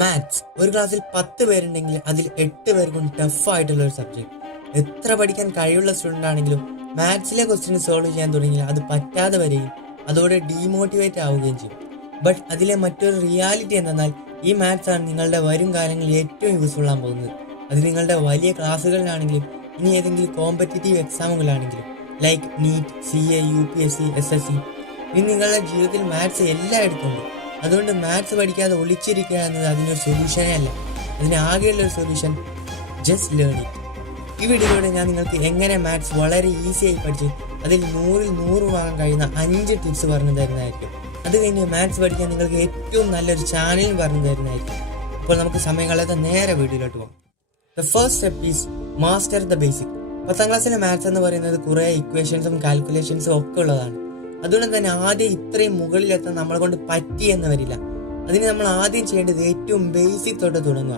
Maths ഒരു ക്ലാസ്സിൽ 10 പേരുണ്ടെങ്കിൽ അതിൽ 8 പേർക്കും ടഫ് ആയിട്ടുള്ള ഒരു സബ്ജക്ട്. എത്ര പഠിക്കാൻ കഴിവുള്ള സ്റ്റുഡൻ്റ് ആണെങ്കിലും മാത്സിലെ ക്വസ്റ്റ്യൻ സോൾവ് ചെയ്യാൻ തുടങ്ങിയാൽ അത് പറ്റാതെ വരികയും അതോടെ ഡീമോട്ടിവേറ്റ് ആവുകയും ചെയ്യും. ബട്ട് അതിലെ മറ്റൊരു റിയാലിറ്റി എന്തെന്നാൽ ഈ മാത്സ് ആണ് നിങ്ങളുടെ വരും കാലങ്ങളിൽ ഏറ്റവും യൂസ്ഫുൾ ആകാൻ പോകുന്നത്. അത് നിങ്ങളുടെ വലിയ ക്ലാസ്സുകളിലാണെങ്കിലും ഇനി ഏതെങ്കിലും കോമ്പറ്റീറ്റീവ് എക്സാമുകളാണെങ്കിലും like NEET, CA, UPSC, SSC. ഇനി നിങ്ങളുടെ ജീവിതത്തിൽ മാത്സ് എല്ലായിടത്തും ഉണ്ട്. അതുകൊണ്ട് മാത്സ് പഠിക്കാതെ ഒളിച്ചിരിക്കുക എന്നത് അതിനൊരു സൊല്യൂഷനേ അല്ല. അതിന് ആകെയുള്ള ഒരു സൊല്യൂഷൻ ജസ്റ്റ് ലേൺ ഇറ്റ്. ഈ വീഡിയോയിലൂടെ ഞാൻ നിങ്ങൾക്ക് എങ്ങനെ മാത്സ് വളരെ ഈസിയായി പഠിച്ച് അതിൽ 100-ൽ 100 വാങ്ങാൻ കഴിയുന്ന 5 ടിപ്സ് പറഞ്ഞു തരുന്നതായിരിക്കും. അത് കഴിഞ്ഞ് മാത്സ് പഠിക്കാൻ നിങ്ങൾക്ക് ഏറ്റവും നല്ലൊരു ചാനലും പറഞ്ഞു തരുന്നതായിരിക്കും. അപ്പോൾ നമുക്ക് സമയം കളയാതെ നേരെ വീഡിയോയിലോട്ട് പോകാം. The first step is master the basic. 10ാം ക്ലാസ്സിലെ മാത്സ് എന്ന് പറയുന്നത് കുറേ ഇക്വേഷൻസും കാൽക്കുലേഷൻസും ഒക്കെ ഉള്ളതാണ്. അതുകൊണ്ട് തന്നെ ആദ്യം ഇത്രയും മുകളിലെത്താൻ നമ്മളെ കൊണ്ട് പറ്റിയെന്ന് വരില്ല. അതിന് നമ്മൾ ആദ്യം ചെയ്യേണ്ടത് ഏറ്റവും ബേസിക് തൊട്ട് തുടങ്ങുക.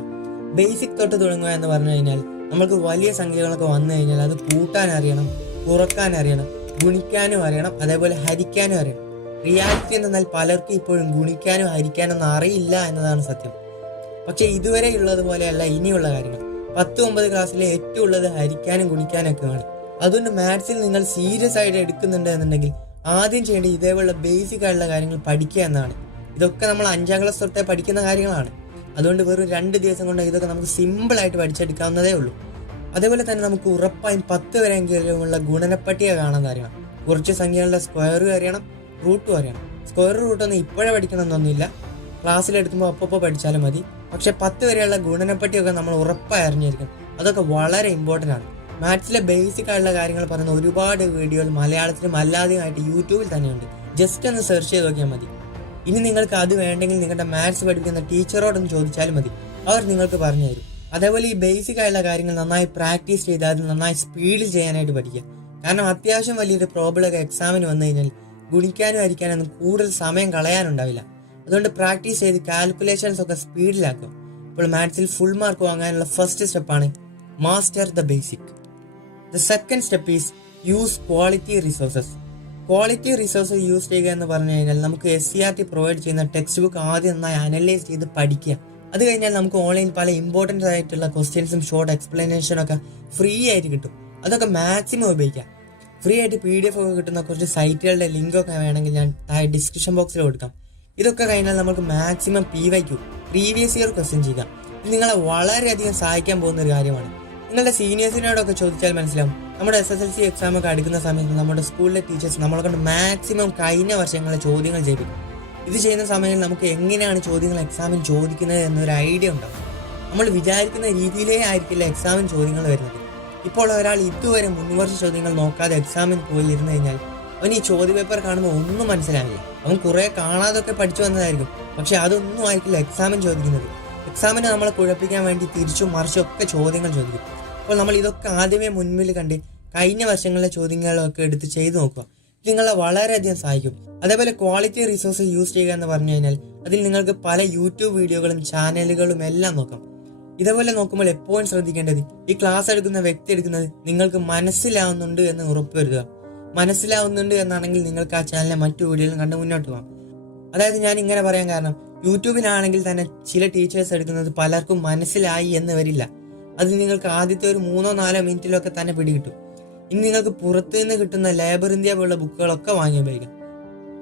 ബേസിക് തൊട്ട് തുടങ്ങുക എന്ന് പറഞ്ഞു കഴിഞ്ഞാൽ നമ്മൾക്ക് വലിയ സംഖ്യകളൊക്കെ വന്നു കഴിഞ്ഞാൽ അത് കൂട്ടാൻ അറിയണം, കുറക്കാൻ അറിയണം, ഗുണിക്കാനും അറിയണം, അതേപോലെ ഹരിക്കാനും അറിയണം. റിയാലിറ്റി എന്നാൽ പലർക്കും ഇപ്പോഴും ഗുണിക്കാനും ഹരിക്കാനും ഒന്നും അറിയില്ല എന്നതാണ് സത്യം. പക്ഷെ ഇതുവരെ ഉള്ളതുപോലെയല്ല ഇനിയുള്ള കാര്യങ്ങൾ. 10-9 ക്ലാസ്സിലെ ഏറ്റവും ഉള്ളത് ഹരിക്കാനും ഗുണിക്കാനും ഒക്കെയാണ്. അതുകൊണ്ട് മാത്സിൽ നിങ്ങൾ സീരിയസ് ആയിട്ട് എടുക്കുന്നുണ്ട് എന്നുണ്ടെങ്കിൽ ആദ്യം ചെയ്യേണ്ടത് ഇതേപോലുള്ള ബേസിക് ആയിട്ടുള്ള കാര്യങ്ങൾ പഠിക്കുക എന്നാണ്. ഇതൊക്കെ നമ്മൾ 5ാം ക്ലാസ് തൊട്ടേ പഠിക്കുന്ന കാര്യങ്ങളാണ്. അതുകൊണ്ട് വെറും 2 ദിവസം കൊണ്ട് ഇതൊക്കെ നമുക്ക് സിമ്പിളായിട്ട് പഠിച്ചെടുക്കാവുന്നതേ ഉള്ളൂ. അതേപോലെ തന്നെ നമുക്ക് ഉറപ്പായും 10 വരെയെങ്കിലുമുള്ള ഗുണനപ്പട്ടിക കാണാൻ അറിയണം. കുറച്ച് സംഖ്യകളുടെ സ്ക്വയറും അറിയണം, റൂട്ടും അറിയണം. സ്ക്വയർ റൂട്ടൊന്നും ഇപ്പോഴേ പഠിക്കണമെന്നൊന്നുമില്ല, ക്ലാസ്സിലെടുക്കുമ്പോൾ അപ്പോൾ പഠിച്ചാലും മതി. പക്ഷെ 10 വരെയുള്ള ഗുണനപ്പട്ടിയൊക്കെ നമ്മൾ ഉറപ്പായി അറിഞ്ഞിരിക്കണം. അതൊക്കെ വളരെ ഇമ്പോർട്ടൻ്റ് ആണ്. മാത്സിലെ ബേസിക് ആയിട്ടുള്ള കാര്യങ്ങൾ പറയുന്ന ഒരുപാട് വീഡിയോകൾ മലയാളത്തിലും അല്ലാതെയുമായിട്ട് യൂട്യൂബിൽ തന്നെയുണ്ട്. ജസ്റ്റ് ഒന്ന് സെർച്ച് ചെയ്ത് നോക്കിയാൽ മതി. ഇനി നിങ്ങൾക്ക് അത് വേണ്ടെങ്കിൽ നിങ്ങളുടെ മാത്സ് പഠിപ്പിക്കുന്ന ടീച്ചറോടൊന്ന് ചോദിച്ചാലും മതി, അവർ നിങ്ങൾക്ക് പറഞ്ഞു തരും. അതേപോലെ ഈ ബേസിക് ആയിട്ടുള്ള കാര്യങ്ങൾ നന്നായി പ്രാക്ടീസ് ചെയ്താൽ അത് നന്നായി സ്പീഡിൽ ചെയ്യാനായിട്ട് പഠിക്കുക. കാരണം അത്യാവശ്യം വലിയൊരു പ്രോബ്ലമൊക്കെ എക്സാമിന് വന്നു കഴിഞ്ഞാൽ ഗുണിക്കാനും ഹരിക്കാനൊന്നും കൂടുതൽ സമയം കളയാനുണ്ടാവില്ല. അതുകൊണ്ട് പ്രാക്ടീസ് ചെയ്ത് കാൽക്കുലേഷൻസ് ഒക്കെ സ്പീഡിലാക്കുക. ഇപ്പോൾ മാത്സിൽ ഫുൾ മാർക്ക് വാങ്ങാനുള്ള ഫസ്റ്റ് സ്റ്റെപ്പാണ് master the basic. The second step is use quality resources. Quality resource use ചെയ്യുക എന്ന് പറഞ്ഞു കഴിഞ്ഞാൽ നമുക്ക് SCERT പ്രൊവൈഡ് ചെയ്യുന്ന ടെക്സ്റ്റ് ബുക്ക് ആദ്യം നന്നായി അനലൈസ് ചെയ്ത് പഠിക്കുക. അത് കഴിഞ്ഞാൽ നമുക്ക് ഓൺലൈൻ പല ഇമ്പോർട്ടൻ്റ് ആയിട്ടുള്ള ക്വസ്റ്റ്യൻസും ഷോർട്ട് എക്സ്പ്ലനേഷനും ഒക്കെ ഫ്രീ ആയിട്ട് കിട്ടും. അതൊക്കെ മാക്സിമം ഉപയോഗിക്കാം. ഫ്രീ ആയിട്ട് PDF ഒക്കെ കിട്ടുന്ന കുറച്ച് സൈറ്റുകളുടെ ലിങ്കൊക്കെ വേണമെങ്കിൽ ഞാൻ താഴെ ഡിസ്ക്രിപ്ഷൻ ബോക്സിൽ കൊടുക്കാം. ഇതൊക്കെ കഴിഞ്ഞാൽ നമുക്ക് maximum PYQ previous year question ചെയ്യാം. ഇത് നിങ്ങളെ വളരെയധികം സഹായിക്കാൻ പോകുന്ന ഒരു കാര്യമാണ്. നിങ്ങളുടെ സീനിയേഴ്സിനോടൊക്കെ ചോദിച്ചാൽ മനസ്സിലാവും. നമ്മുടെ SSLC എക്സാം ഒക്കെ അടുക്കുന്ന സമയത്ത് നമ്മുടെ സ്കൂളിലെ ടീച്ചേഴ്സ് നമ്മളെ കൊണ്ട് മാക്സിമം കഴിഞ്ഞ വർഷങ്ങളിലെ ചോദ്യങ്ങൾ ചെയ്യിപ്പിക്കും. ഇത് ചെയ്യുന്ന സമയത്ത് നമുക്ക് എങ്ങനെയാണ് ചോദ്യങ്ങൾ എക്സാമിൽ ചോദിക്കുന്നത് എന്നൊരു ഐഡിയ ഉണ്ടാവും. നമ്മൾ വിചാരിക്കുന്ന രീതിയിലേ ആയിരിക്കില്ല എക്സാമിന് ചോദ്യങ്ങൾ വരുന്നത്. ഇപ്പോൾ ഒരാൾ ഇതുവരെ മുൻവർഷ ചോദ്യങ്ങൾ നോക്കാതെ എക്സാമിന് പോയി ഇരുന്ന് കഴിഞ്ഞാൽ അവൻ ഈ ചോദ്യപേപ്പർ കാണുമ്പോൾ ഒന്നും മനസ്സിലാവില്ല. അവൻ കുറെ കാണാതൊക്കെ പഠിച്ചു വന്നതായിരിക്കും, പക്ഷെ അതൊന്നും ആയിരിക്കില്ല എക്സാമിന് ചോദിക്കുന്നത്. എക്സാമിന് നമ്മളെ കുഴപ്പിക്കാൻ വേണ്ടി തിരിച്ചും മറിച്ചും ഒക്കെ ചോദ്യങ്ങൾ ചോദിക്കും. അപ്പോൾ നമ്മൾ ഇതൊക്കെ ആദ്യമേ മുൻപിൽ കണ്ട് കഴിഞ്ഞ വർഷങ്ങളിലെ ചോദ്യങ്ങളൊക്കെ എടുത്ത് ചെയ്തു നോക്കുക. ഇത് നിങ്ങളെ വളരെയധികം സഹായിക്കും. അതേപോലെ ക്വാളിറ്റി റിസോഴ്സ് യൂസ് ചെയ്യുക എന്ന് പറഞ്ഞു കഴിഞ്ഞാൽ അതിൽ നിങ്ങൾക്ക് പല യൂട്യൂബ് വീഡിയോകളും ചാനലുകളും എല്ലാം നോക്കാം. ഇതേപോലെ നോക്കുമ്പോൾ എപ്പോഴും ശ്രദ്ധിക്കേണ്ടത് ഈ ക്ലാസ് എടുക്കുന്ന വ്യക്തി എടുക്കുന്നത് നിങ്ങൾക്ക് മനസ്സിലാവുന്നുണ്ട് എന്ന് ഉറപ്പുവരുത്തുക. മനസ്സിലാവുന്നുണ്ട് എന്നാണെങ്കിൽ നിങ്ങൾക്ക് ആ ചാനലിലെ മറ്റു വീഡിയോകളും കണ്ട് മുന്നോട്ട് പോകാം. അതായത് ഞാൻ ഇങ്ങനെ പറയാൻ കാരണം യൂട്യൂബിലാണെങ്കിൽ തന്നെ ചില ടീച്ചേഴ്സ് എടുക്കുന്നത് പലർക്കും മനസ്സിലായി എന്ന് വരില്ല. അത് നിങ്ങൾക്ക് ആദ്യത്തെ ഒരു 3-4 മിനിറ്റിലൊക്കെ തന്നെ പിടികിട്ടും. ഇനി നിങ്ങൾക്ക് പുറത്തു നിന്ന് കിട്ടുന്ന ലേബർ ഇന്ത്യ പോലുള്ള ബുക്കുകളൊക്കെ വാങ്ങി ഉപയോഗിക്കാം.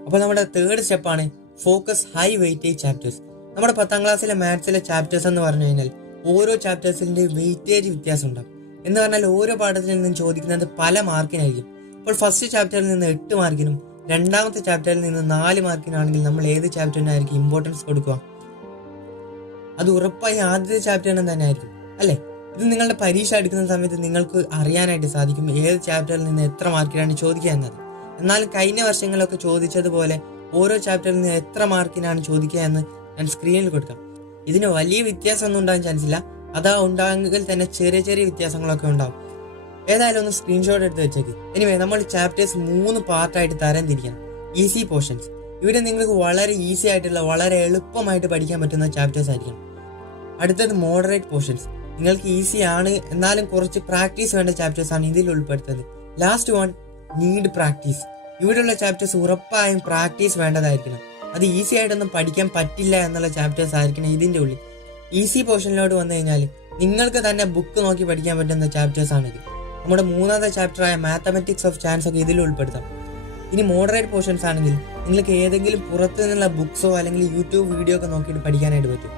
അപ്പോൾ നമ്മുടെ തേർഡ് സ്റ്റെപ്പാണ് ഫോക്കസ് ഹൈ വെയിറ്റേജ് ചാപ്റ്റേഴ്സ്. നമ്മുടെ 10ാം ക്ലാസ്സിലെ മാത്സിലെ ചാപ്റ്റേഴ്സ് എന്ന് പറഞ്ഞു കഴിഞ്ഞാൽ ഓരോ ചാപ്റ്റേഴ്സിന്റെ വെയിറ്റേജ് വ്യത്യാസം ഉണ്ടാകും. എന്ന് പറഞ്ഞാൽ ഓരോ പാഠത്തിൽ നിന്നും ചോദിക്കുന്നത് പല മാർക്കിനായിരിക്കും. ഇപ്പോൾ ഫസ്റ്റ് ചാപ്റ്ററിൽ നിന്ന് 8 മാർക്കിനും രണ്ടാമത്തെ ചാപ്റ്ററിൽ നിന്ന് 4 മാർക്കിനാണെങ്കിൽ നമ്മൾ ഏത് ചാപ്റ്ററിനായിരിക്കും ഇമ്പോർട്ടൻസ് കൊടുക്കുക? അത് ഉറപ്പായി ആദ്യത്തെ ചാപ്റ്ററിന് തന്നെ ആയിരിക്കും, അല്ലേ? ഇത് നിങ്ങളുടെ പരീക്ഷ എടുക്കുന്ന സമയത്ത് നിങ്ങൾക്ക് അറിയാനായിട്ട് സാധിക്കും ഏത് ചാപ്റ്ററിൽ നിന്ന് എത്ര മാർക്കിനാണ് ചോദിക്കുക എന്നത്. എന്നാൽ കഴിഞ്ഞ വർഷങ്ങളൊക്കെ ചോദിച്ചതുപോലെ ഓരോ ചാപ്റ്ററിൽ നിന്ന് എത്ര മാർക്കിനാണ് ചോദിക്കുക എന്ന് ഞാൻ സ്ക്രീനിൽ കൊടുക്കാം. ഇതിന് വലിയ വ്യത്യാസമൊന്നും ഉണ്ടാകാൻ ചാൻസ് ഇല്ല. അതാ ഉണ്ടാകുമെങ്കിൽ തന്നെ ചെറിയ ചെറിയ വ്യത്യാസങ്ങളൊക്കെ ഉണ്ടാവും. ഏതായാലും ഒന്ന് സ്ക്രീൻഷോട്ട് എടുത്ത് വെച്ചേക്ക്. എനിവേ, നമ്മൾ ചാപ്റ്റേഴ്സ് 3 പാർട്ടായിട്ട് തരം തിരിക്കണം. Easy portions. ഇവിടെ നിങ്ങൾക്ക് വളരെ ഈസി ആയിട്ടുള്ള വളരെ എളുപ്പമായിട്ട് പഠിക്കാൻ പറ്റുന്ന ചാപ്റ്റേഴ്സ് ആയിരിക്കണം. അടുത്തത് മോഡറേറ്റ് പോർഷൻസ്. നിങ്ങൾക്ക് ഈസി ആണ് എന്നാലും കുറച്ച് പ്രാക്ടീസ് വേണ്ട ചാപ്റ്റേഴ്സ് ആണ് ഇതിൽ ഉൾപ്പെടുത്തുന്നത്. Last one need practice. ഇവിടെയുള്ള ചാപ്റ്റേഴ്സ് ഉറപ്പായും പ്രാക്ടീസ് വേണ്ടതായിരിക്കണം. അത് ഈസി ആയിട്ടൊന്നും പഠിക്കാൻ പറ്റില്ല എന്നുള്ള ചാപ്റ്റേഴ്സ് ആയിരിക്കണം ഇതിൻ്റെ ഉള്ളിൽ. ഈസി പോർഷനിലോട്ട് വന്നു കഴിഞ്ഞാൽ നിങ്ങൾക്ക് തന്നെ ബുക്ക് നോക്കി പഠിക്കാൻ പറ്റുന്ന ചാപ്റ്റേഴ്സ് ആണിത്. നമ്മുടെ മൂന്നാമത്തെ ചാപ്റ്ററായ മാത്തമാറ്റിക്സ് ഓഫ് ചാൻസ് ഒക്കെ ഇതിൽ ഉൾപ്പെടുത്താം. ഇനി മോഡറേറ്റ് പോർഷൻസ് ആണെങ്കിൽ നിങ്ങൾക്ക് ഏതെങ്കിലും പുറത്തു നിന്നുള്ള ബുക്സോ അല്ലെങ്കിൽ യൂട്യൂബ് വീഡിയോ ഒക്കെ നോക്കിയിട്ട് പഠിക്കാനായിട്ട് പറ്റും.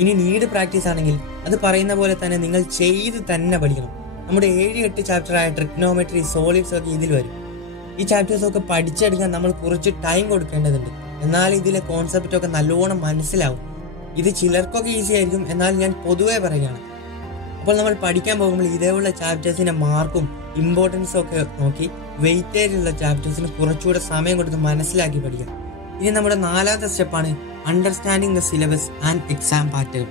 ഇനി നീഡ് പ്രാക്ടീസ് ആണെങ്കിൽ അത് പറയുന്ന പോലെ തന്നെ നിങ്ങൾ ചെയ്ത് തന്നെ പഠിക്കണം. നമ്മുടെ 7-8 ചാപ്റ്ററായ ട്രിഗ്നോമെട്രി, സോളിഡ്സ് ഒക്കെ ഇതിൽ വരും. ഈ ചാപ്റ്റേഴ്സ് ഒക്കെ പഠിച്ചെടുക്കാൻ നമ്മൾ കുറച്ച് ടൈം കൊടുക്കേണ്ടതുണ്ട്. എന്നാൽ ഇതിലെ കോൺസെപ്റ്റ് ഒക്കെ നല്ലോണം മനസ്സിലാവും. ഇത് ചിലർക്കൊക്കെ ഈസി ആയിരിക്കും, എന്നാൽ ഞാൻ പൊതുവെ പറയുകയാണ്. അപ്പോൾ നമ്മൾ പഠിക്കാൻ പോകുമ്പോൾ ഇതേപോലുള്ള ചാപ്റ്റേഴ്സിന്റെ മാർക്കും ഇമ്പോർട്ടൻസും ഒക്കെ നോക്കി വെയിറ്റേജ് ഉള്ള ചാപ്റ്റേഴ്സിന് കുറച്ചുകൂടെ സമയം കൊടുത്ത് മനസ്സിലാക്കി പഠിക്കാം. ഇനി നമ്മുടെ 4ാമത്തെ സ്റ്റെപ്പാണ് understanding the syllabus and exam pattern.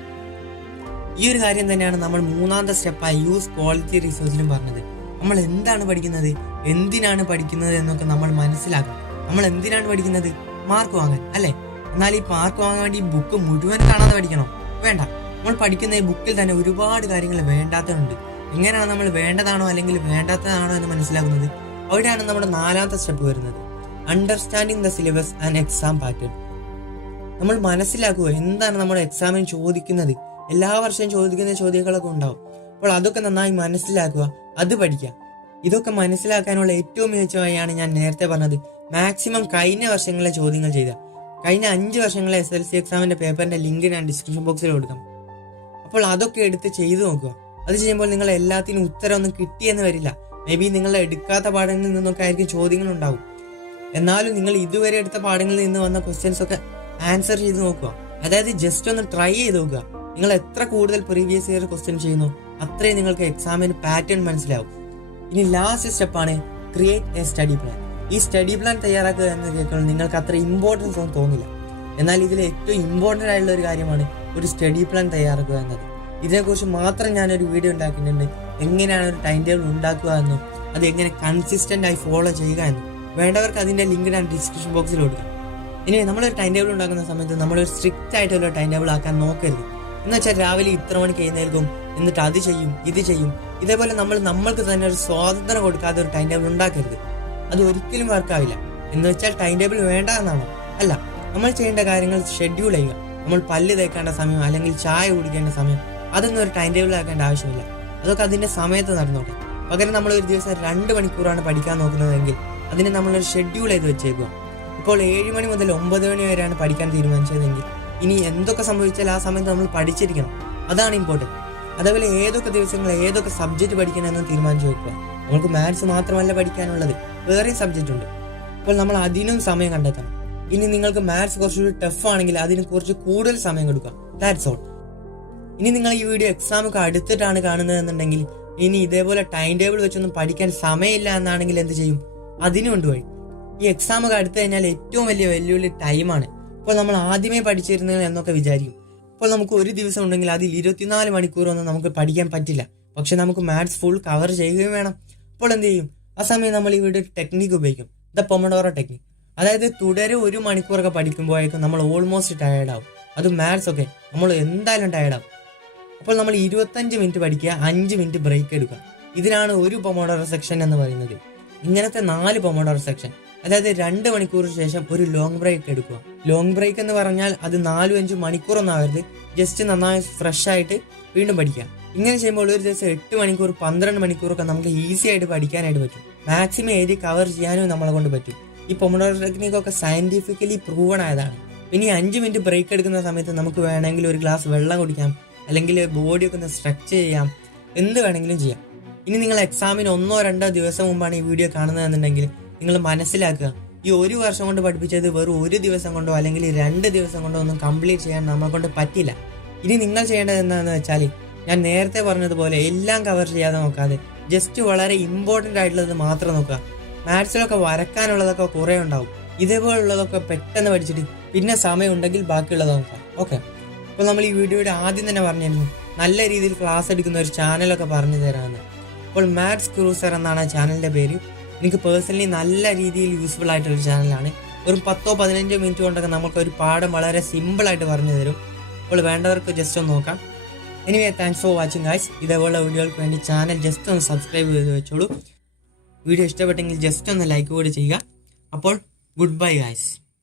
ഈ ഒരു കാര്യം തന്നെയാണ് നമ്മൾ 3ാമത്തെ സ്റ്റെപ്പായ യൂസ് ക്വാളിറ്റി റിസർച്ചിലും പറഞ്ഞത്. നമ്മൾ എന്താണ് പഠിക്കുന്നത്, എന്തിനാണ് പഠിക്കുന്നത് എന്നൊക്കെ നമ്മൾ മനസ്സിലാക്കണം. നമ്മൾ എന്തിനാണ് പഠിക്കുന്നത്? മാർക്ക് വാങ്ങാൻ അല്ലേ? എന്നാൽ ഈ മാർക്ക് വാങ്ങാൻ വേണ്ടി ഈ ബുക്ക് മുഴുവൻ കാണാതെ പഠിക്കണോ? വേണ്ട. നമ്മൾ പഠിക്കുന്ന ഈ ബുക്കിൽ തന്നെ ഒരുപാട് കാര്യങ്ങൾ വേണ്ടാത്തതുണ്ട്. എങ്ങനെയാണ് നമ്മൾ വേണ്ടതാണോ അല്ലെങ്കിൽ വേണ്ടാത്തതാണോ എന്ന് മനസ്സിലാക്കുന്നത്? അവിടെയാണ് നമ്മുടെ 4ാമത്തെ സ്റ്റെപ്പ് വരുന്നത്, understanding the syllabus and exam pattern. നമ്മൾ മനസ്സിലാക്കുക എന്താണ് നമ്മുടെ എക്സാമിന് ചോദിക്കുന്നത്. എല്ലാ വർഷവും ചോദിക്കുന്ന ചോദ്യങ്ങളൊക്കെ ഉണ്ടാവും. അപ്പോൾ അതൊക്കെ നന്നായി മനസ്സിലാക്കുക, അത് പഠിക്കുക. ഇതൊക്കെ മനസ്സിലാക്കാനുള്ള ഏറ്റവും മികച്ച വഴിയാണ് ഞാൻ നേരത്തെ പറഞ്ഞത്, മാക്സിമം കഴിഞ്ഞ വർഷങ്ങളിലെ ചോദ്യങ്ങൾ ചെയ്ത കഴിഞ്ഞ 5 വർഷങ്ങളിലെ SLC എക്സാമിന്റെ പേപ്പറിന്റെ ലിങ്ക് ഞാൻ ഡിസ്ക്രിപ്ഷൻ ബോക്സിൽ കൊടുക്കാം. അപ്പോൾ അതൊക്കെ എടുത്ത് ചെയ്തു നോക്കുക. അത് ചെയ്യുമ്പോൾ നിങ്ങൾ എല്ലാത്തിനും ഉത്തരമൊന്നും കിട്ടിയെന്ന് വരില്ല. മേ ബി നിങ്ങൾ എടുക്കാത്ത പാഠങ്ങളിൽ നിന്നൊക്കെ ആയിരിക്കും ചോദ്യങ്ങൾ ഉണ്ടാവും. എന്നാലും നിങ്ങൾ ഇതുവരെ എടുത്ത പാഠങ്ങളിൽ നിന്ന് വന്ന ക്വസ്റ്റ്യൻസ് ഒക്കെ ആൻസർ ചെയ്ത് നോക്കുക. അതായത് ജസ്റ്റ് ഒന്ന് ട്രൈ ചെയ്ത് നോക്കുക. നിങ്ങൾ എത്ര കൂടുതൽ പ്രീവിയസ് ഇയർ ക്വസ്റ്റ്യൻ ചെയ്യുന്നു അത്രയും നിങ്ങൾക്ക് എക്സാമിന് പാറ്റേൺ മനസ്സിലാവും. ഇനി ലാസ്റ്റ് സ്റ്റെപ്പാണ് ക്രിയേറ്റ് എ സ്റ്റഡി പ്ലാൻ. ഈ സ്റ്റഡി പ്ലാൻ തയ്യാറാക്കുക എന്ന് കേൾക്കുമ്പോൾ നിങ്ങൾക്ക് അത്ര ഇമ്പോർട്ടൻസ് ഒന്നും തോന്നില്ല. എന്നാൽ ഇതിൽ ഏറ്റവും ഇമ്പോർട്ടൻ്റ് ആയിട്ടുള്ള ഒരു കാര്യമാണ് ഒരു സ്റ്റഡി പ്ലാൻ തയ്യാറാക്കുക എന്നത്. ഇതിനെക്കുറിച്ച് മാത്രം ഞാനൊരു വീഡിയോ ഉണ്ടാക്കിയിട്ടുണ്ട്. എങ്ങനെയാണ് ഒരു ടൈം ടേബിൾ ഉണ്ടാക്കുക എന്നും അത് എങ്ങനെ കൺസിസ്റ്റന്റ് ആയി ഫോളോ ചെയ്യുക എന്നും. വേണ്ടവർക്ക് അതിന്റെ ലിങ്ക് ഞാൻ ഡിസ്ക്രിപ്ഷൻ ബോക്സിൽ കൊടുക്കാം. ഇനി നമ്മളൊരു ടൈം ടേബിൾ ഉണ്ടാക്കുന്ന സമയത്ത് നമ്മളൊരു സ്ട്രിക്റ്റ് ആയിട്ടുള്ള ടൈം ടേബിൾ ആക്കാൻ നോക്കരുത്. എന്ന് വെച്ചാൽ രാവിലെ ഇത്ര മണിക്ക് എഴുന്നേൽക്കും, എന്നിട്ട് അത് ചെയ്യും ഇത് ചെയ്യും. ഇതേപോലെ നമ്മൾക്ക് തന്നെ ഒരു സ്വാതന്ത്ര്യം കൊടുക്കാതെ ഒരു ടൈം ടേബിൾ ഉണ്ടാക്കരുത്. അത് ഒരിക്കലും വർക്കാവില്ല. എന്ന് വെച്ചാൽ ടൈം ടേബിൾ വേണ്ട എന്നാണോ? അല്ല. നമ്മൾ ചെയ്യേണ്ട കാര്യങ്ങൾ ഷെഡ്യൂൾ ചെയ്യുക. നമ്മൾ പല്ല് തേക്കേണ്ട സമയം അല്ലെങ്കിൽ ചായ കുടിക്കേണ്ട സമയം അതൊന്നും ഒരു ടൈം ടേബിൾ ആക്കേണ്ട ആവശ്യമില്ല. അതൊക്കെ അതിന്റെ സമയത്ത് നടന്നോട്ടെ. പകരം നമ്മൾ ഒരു ദിവസം 2 മണിക്കൂറാണ് പഠിക്കാൻ നോക്കുന്നതെങ്കിൽ അതിന് നമ്മളൊരു ഷെഡ്യൂൾ ചെയ്ത് വെച്ചേക്കുക. ഇപ്പോൾ 7 മണി മുതൽ 9 മണി വരെയാണ് പഠിക്കാൻ തീരുമാനിച്ചതെങ്കിൽ ഇനി എന്തൊക്കെ സംഭവിച്ചാൽ ആ സമയത്ത് നമ്മൾ പഠിച്ചിരിക്കണം. അതാണ് ഇമ്പോർട്ടൻറ്റ്. അതേപോലെ ഏതൊക്കെ ദിവസങ്ങൾ ഏതൊക്കെ സബ്ജക്റ്റ് പഠിക്കണമെന്ന് തീരുമാനിച്ചു വെക്കുക. നമുക്ക് മാത്സ് മാത്രമല്ല പഠിക്കാനുള്ളത്, വേറെയും സബ്ജക്റ്റ് ഉണ്ട്. അപ്പോൾ നമ്മൾ അതിനും സമയം കണ്ടെത്തണം. ഇനി നിങ്ങൾക്ക് മാത്സ് കുറച്ചുകൂടി ടഫ് ആണെങ്കിൽ അതിന് കുറച്ച് കൂടുതൽ സമയം കൊടുക്കുക. That's all. ഇനി നിങ്ങൾ ഈ വീഡിയോ എക്സാം ഒക്കെ അടുത്തിട്ടാണ് കാണുന്നതെന്നുണ്ടെങ്കിൽ ഇനി ഇതേപോലെ ടൈം ടേബിൾ വെച്ചൊന്നും പഠിക്കാൻ സമയമില്ല എന്നാണെങ്കിൽ എന്ത് ചെയ്യും? അതിനുണ്ട് വഴി. ഈ എക്സാം ഒക്കെ അടുത്ത് കഴിഞ്ഞാൽ ഏറ്റവും വലിയ വെല്ലുവിളി ടൈമാണ്. അപ്പോൾ നമ്മൾ ആദ്യമേ പഠിച്ചിരുന്നത് എന്നൊക്കെ വിചാരിക്കും. അപ്പോൾ നമുക്ക് ഒരു ദിവസം ഉണ്ടെങ്കിൽ അതിൽ 24 മണിക്കൂറൊന്നും നമുക്ക് പഠിക്കാൻ പറ്റില്ല. പക്ഷെ നമുക്ക് മാത്സ് ഫുൾ കവർ ചെയ്യുകയും വേണം. അപ്പോൾ എന്ത് ചെയ്യും? ആ സമയം നമ്മൾ ഈ വീഡിയോ ടെക്നിക്ക് ഉപയോഗിക്കും, ദ പൊമഡോറോ ടെക്നിക്ക്. അതായത് തുടരെ 1 മണിക്കൂറൊക്കെ പഠിക്കുമ്പോഴേക്കും നമ്മൾ ഓൾമോസ്റ്റ് ടയേർഡാവും. അത് മാത്സ് ഒക്കെ നമ്മൾ എന്തായാലും ടയേർഡാവും. അപ്പോൾ നമ്മൾ 25 മിനിറ്റ് പഠിക്കുക, 5 മിനിറ്റ് ബ്രേക്ക് എടുക്കുക. ഇതിനാണ് ഒരു പൊമഡോറോ സെക്ഷൻ എന്ന് പറയുന്നത്. ഇങ്ങനത്തെ 4 പൊമഡോറോ സെക്ഷൻ, അതായത് 2 മണിക്കൂറിന് ശേഷം ഒരു ലോങ് ബ്രേക്ക് എടുക്കുക. ലോങ് ബ്രേക്ക് എന്ന് പറഞ്ഞാൽ അത് 4-5 മണിക്കൂറൊന്നും ആവരുത്, ജസ്റ്റ് നന്നായി ഫ്രഷ് ആയിട്ട് വീണ്ടും പഠിക്കുക. ഇങ്ങനെ ചെയ്യുമ്പോൾ ഒരു ദിവസം 8 മണിക്കൂർ 12 മണിക്കൂറൊക്കെ നമുക്ക് ഈസി ആയിട്ട് പഠിക്കാനായിട്ട് പറ്റും. മാക്സിമം ഏരിയ കവർ ചെയ്യാനും നമ്മളെ കൊണ്ട് പറ്റും. ഈ പൊമഡോറോ ടെക്നിക്കൊക്കെ സയന്റിഫിക്കലി പ്രൂവൺ ആയതാണ്. പിന്നെ 5 മിനിറ്റ് ബ്രേക്ക് എടുക്കുന്ന സമയത്ത് നമുക്ക് വേണമെങ്കിൽ ഒരു ഗ്ലാസ് വെള്ളം കുടിക്കാം, അല്ലെങ്കിൽ ബോഡിയൊക്കെ ഒന്ന് സ്ട്രെച്ച് ചെയ്യാം, എന്ത് വേണമെങ്കിലും ചെയ്യാം. ഇനി നിങ്ങൾ എക്സാമിന് 1-2 ദിവസം മുമ്പാണ് ഈ വീഡിയോ കാണുന്നതെന്നുണ്ടെങ്കിൽ നിങ്ങൾ മനസ്സിലാക്കുക, ഈ 1 വർഷം കൊണ്ട് പഠിപ്പിച്ചത് വെറും 1 ദിവസം കൊണ്ടോ അല്ലെങ്കിൽ 2 ദിവസം കൊണ്ടോ ഒന്നും കംപ്ലീറ്റ് ചെയ്യാൻ നമ്മളെ കൊണ്ട് പറ്റില്ല. ഇനി നിങ്ങൾ ചെയ്യേണ്ടത് എന്താണെന്ന് വെച്ചാൽ ഞാൻ നേരത്തെ പറഞ്ഞതുപോലെ എല്ലാം കവർ ചെയ്യാതെ നോക്കാതെ ജസ്റ്റ് വളരെ ഇമ്പോർട്ടൻ്റ് ആയിട്ടുള്ളത് മാത്രം നോക്കുക. മാത്സിലൊക്കെ വരക്കാനുള്ളതൊക്കെ കുറേ ഉണ്ടാവും. ഇതേപോലുള്ളതൊക്കെ പെട്ടെന്ന് പഠിച്ചിട്ട് പിന്നെ സമയം ഉണ്ടെങ്കിൽ ബാക്കിയുള്ളത് നോക്കാം. ഓക്കെ. അപ്പോൾ നമ്മൾ ഈ വീഡിയോയുടെ ആദ്യം തന്നെ പറഞ്ഞിരുന്നു നല്ല രീതിയിൽ ക്ലാസ് എടുക്കുന്ന ഒരു ചാനലൊക്കെ പറഞ്ഞു തരാമെന്ന്. അപ്പോൾ മാത്സ് ക്രൂസർ എന്നാണ് ആ ചാനലിൻ്റെ പേര്. എനിക്ക് പേഴ്സണലി നല്ല രീതിയിൽ യൂസ്ഫുൾ ആയിട്ടൊരു ചാനലാണ്. ഒരു 10-15 മിനിറ്റ് കൊണ്ടൊക്കെ നമുക്കൊരു പാഠം വളരെ സിമ്പിളായിട്ട് പറഞ്ഞു തരും. അപ്പോൾ വേണ്ടവർക്ക് ജസ്റ്റ് ഒന്ന് നോക്കാം. Anyway, thanks for watching guys. ഇതേപോലെ വീഡിയോകൾക്ക് വേണ്ടി ചാനൽ ജസ്റ്റ് ഒന്ന് സബ്സ്ക്രൈബ് ചെയ്ത് വെച്ചോളൂ. വീഡിയോ ഇഷ്ടപ്പെട്ടെങ്കിൽ ജസ്റ്റ് ഒന്ന് ലൈക്ക് കൂടി ചെയ്യുക. അപ്പോൾ ഗുഡ് ബൈ ഗൈസ്.